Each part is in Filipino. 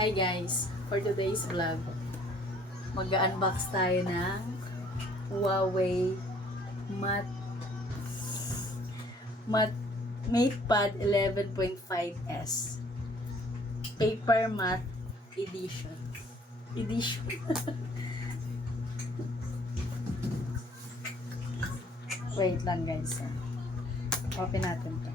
Hi guys, for today's vlog, mag-unbox tayo ng Huawei MatePad 11.5S Paper Matte Edition. Wait lang guys. Open natin to.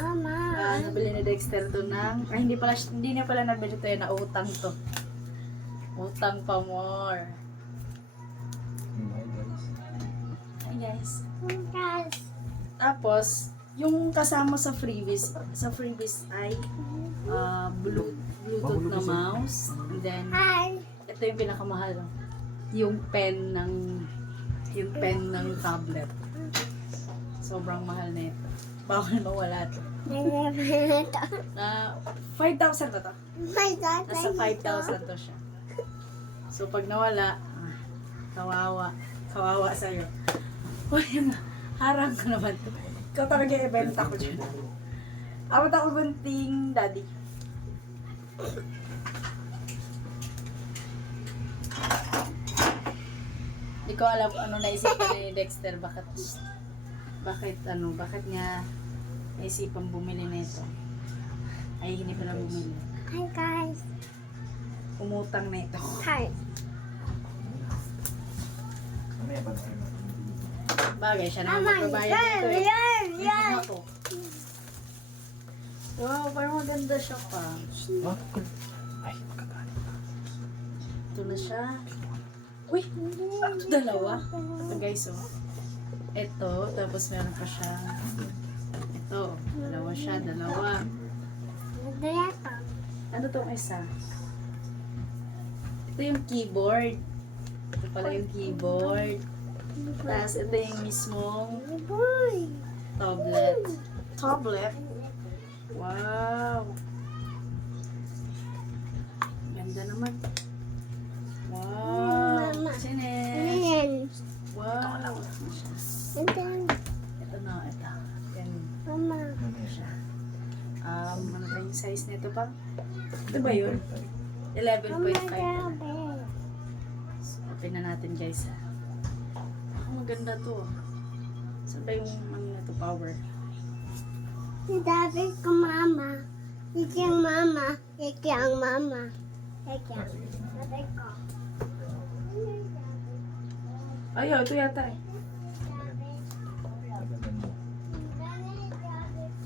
Mama. Nabili ni Dexter to ng... Ay, hindi na pala nabili to yun. Nautang to. Utang pa more. Hi guys. Guys. Tapos, yung kasama sa freebies ay Bluetooth na mouse. And then, Hi. ito yung pinakamahal. Yung pen ng tablet. Sobrang mahal na ito. Bawal mawala to. Na 5,000 na to. Nasa 5,000 to siya. So pag nawala, kawawa. Kawawa sa'yo. Uy, harang ko naman to. Ikaw talaga ibenta ko dyan. Abot ako gunting daddy. Hindi ko alam ano naisipan ni Dexter. Bakit nga naisipan bumili na ito. Ay, hindi pala bumili. Hi guys. Umutang na ito. Hi. Bagay, siya naman Mama, magbabayad dito eh. yan. Yan ako. Wow, parang maganda siya pa. Ay, makakalit. Ito na siya. Uy, ito dalawa. Ito guys, oh. Ito, tapos meron pa siya. Ito, dalawa siya, dalawa. Ano tong isa? Ito yung keyboard. Ito pala yung keyboard. Tapos ito yung mismong Boy. tablet. Tablet? Wow! Ganda naman. Wow! Mama. Sinet! Ayan. Wow! And then, Ito na, ito. Yan Mama. siya. Ano ba yung size nito pa? Ito ba yun? 11.5. So, open na natin guys. Maganda to. Saan ba yung ano na to, power? Sabi ko mama. Iki ang mama. Iki ang mama. Iki ang sabi ko. Ayaw, ito yata eh.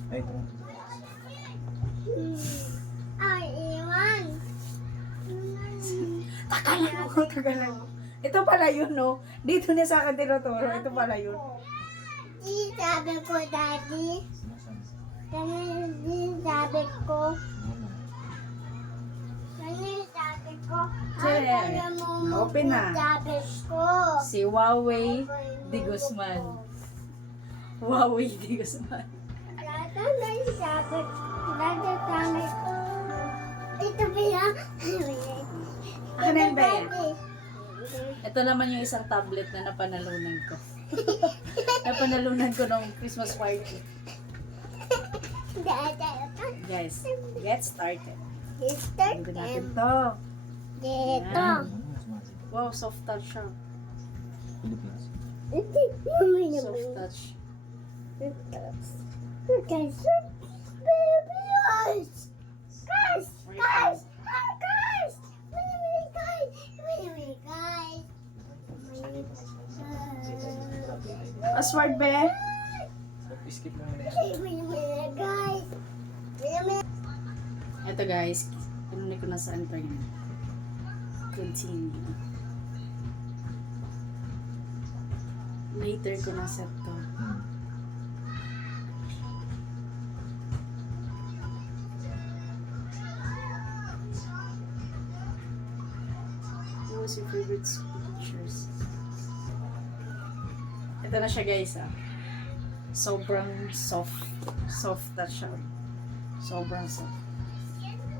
Ay, ito. Ay, iwan. Tagalan mo. Ito pala yun, no? Dito na sa akin tinuturo. Ito pala yun. Di sabi ko, daddy. Di sabi ko. Sabi ko. Sige. Ayaw mo Open na. Sabi ko. Si Huawei de Guzman. Huawei de Guzman. Dati sabi ko. Ito ba yan? Ano yung ba yan? Ito naman yung isang tablet na napanalunan ko. Napanalunan ko ng Christmas party. Guys, get started. Dito natin to. Dito. Yan. Wow, soft touch siya. Pilipinas. Soft touch. Guys, Pilipinas! Guys! Guys! Guys! Password ba? Skip lang na Guys! Ito guys, pinunin ko na sa enter yun. Continue. Later ko na set to. What was your favorite pictures? Ito na siya guys ah. Sobrang soft. Soft touch siya. Sobrang soft.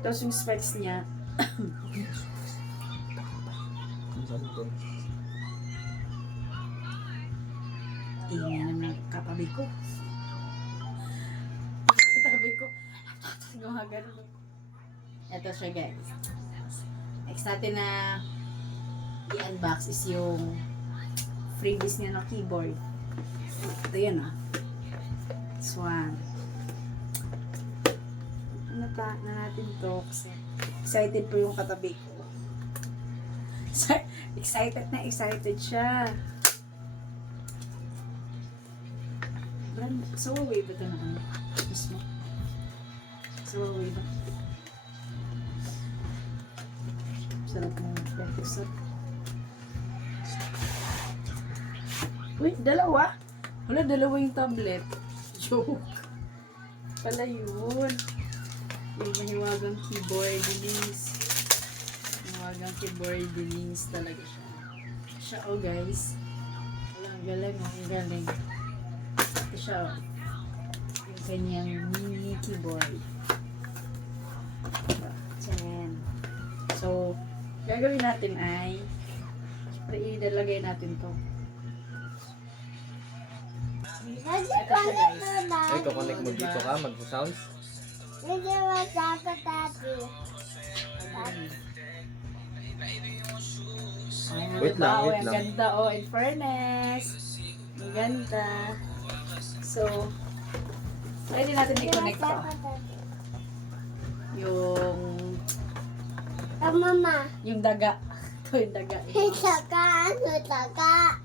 Tapos yung specs niya, ingay na ng katabi ko. Katabi ko. Gumagano. Ito siya guys. Next natin na i-unbox is yung freebies niya na keyboard. Ito yun ah. This one. Na natin to kasi excited po yung katabi ko. Excited na excited siya. So, away ba ito na ano? Mismo? So, away ba? Sarap mo. Sarap. Uy, dalawa? Wala, dalawa yung tablet. Joke. Pala yun. Yung mahiwagang keyboard release. Mahiwagang keyboard release talaga siya. Siya oh guys. Ang galing, ang galing. Ito siya oh. Yung kanyang mini keyboard. Diyan. So, gagawin natin ay ilalagay natin to. Ito siya guys. Ay, kukonek mo dito ka, magsa-sounds. Hindi mo dapat dati. Wait lang, wait Ang lang. ganda oh, in fairness. Ang ganda. So, pwede natin i-connect to. Yung Mama. yung daga. Ito yung daga. Taka, ano taka?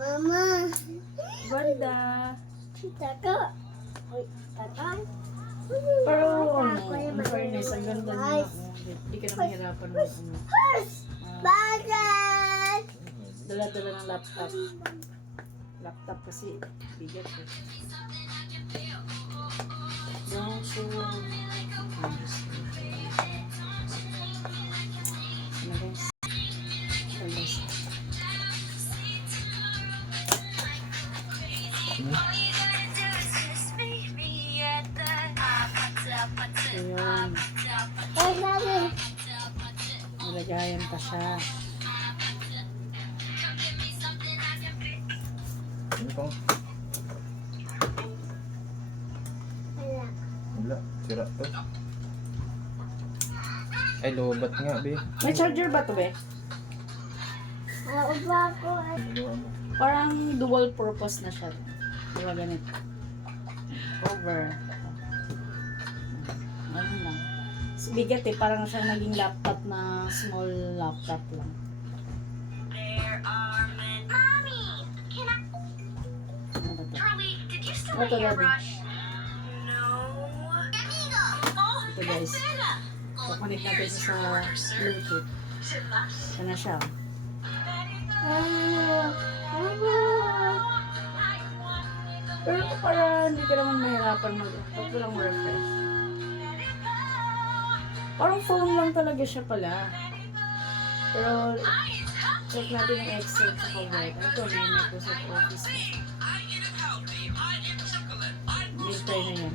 Mama. Ganda. Taka. Uy, taka. Pero ano, in fairness, ang ganda niya. Hindi ka na mahirapan mo. Bakit? Dala-dala ng laptop. Laptop kasi bigat eh. No, so, ayun, Ay, mami. nilagayan pa siya. Ano pa? Wala. Wala, sira to. Ay, lobat nga, be. May charger ba to be? Nauba ko. Parang dual purpose na siya. Diba ganito? Cover. Ano lang. Bigat eh, parang siya naging laptop na small laptop lang. Ano ba to? Ito daddy. Ito guys. Kukunik natin siya sa Bluetooth. Ito na siya. Pero para hindi ka naman mahirapan huwag ko lang ma-refresh. Parang phone lang talaga siya pala. Pero check natin yung Excel sa Word. Ito may Microsoft Office. Mid-try na yan.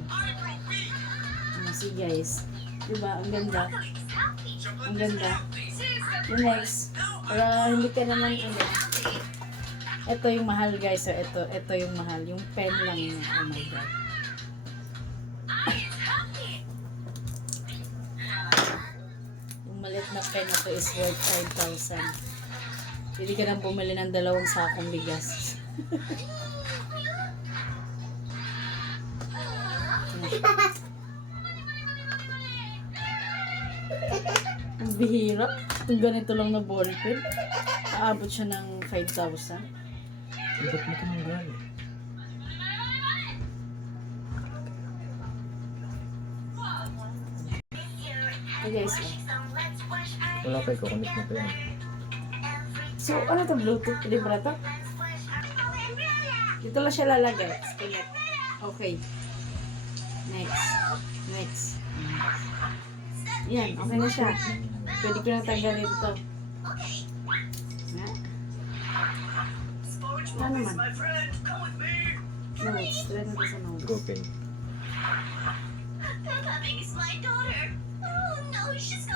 See guys. Diba? Ang ganda. Ang ganda. Yung next. Para hindi ka naman ano. Ito yung mahal guys. So ito yung mahal. Yung pen lang yun. Oh my god. Yung maliit na pen na to is worth 5,000. Hindi ka nang bumili ng 2 sakong bigas. Ang bihira. Kung ganito lang na ballpen, aabot siya ng 5,000. Ba't mo tinanggal? Okay guys. Wala kayo, kukonek mo pa yan. So, ano to? Bluetooth? Pwede ba ito? Dito lang siya lalagay. Connect. Okay. Next. Next. Yan. Okay na siya. Pwede ko na tanggalin ito. Ano naman? Notes. Try natin sa notes. Go pay. That is my daughter. Oh no, she's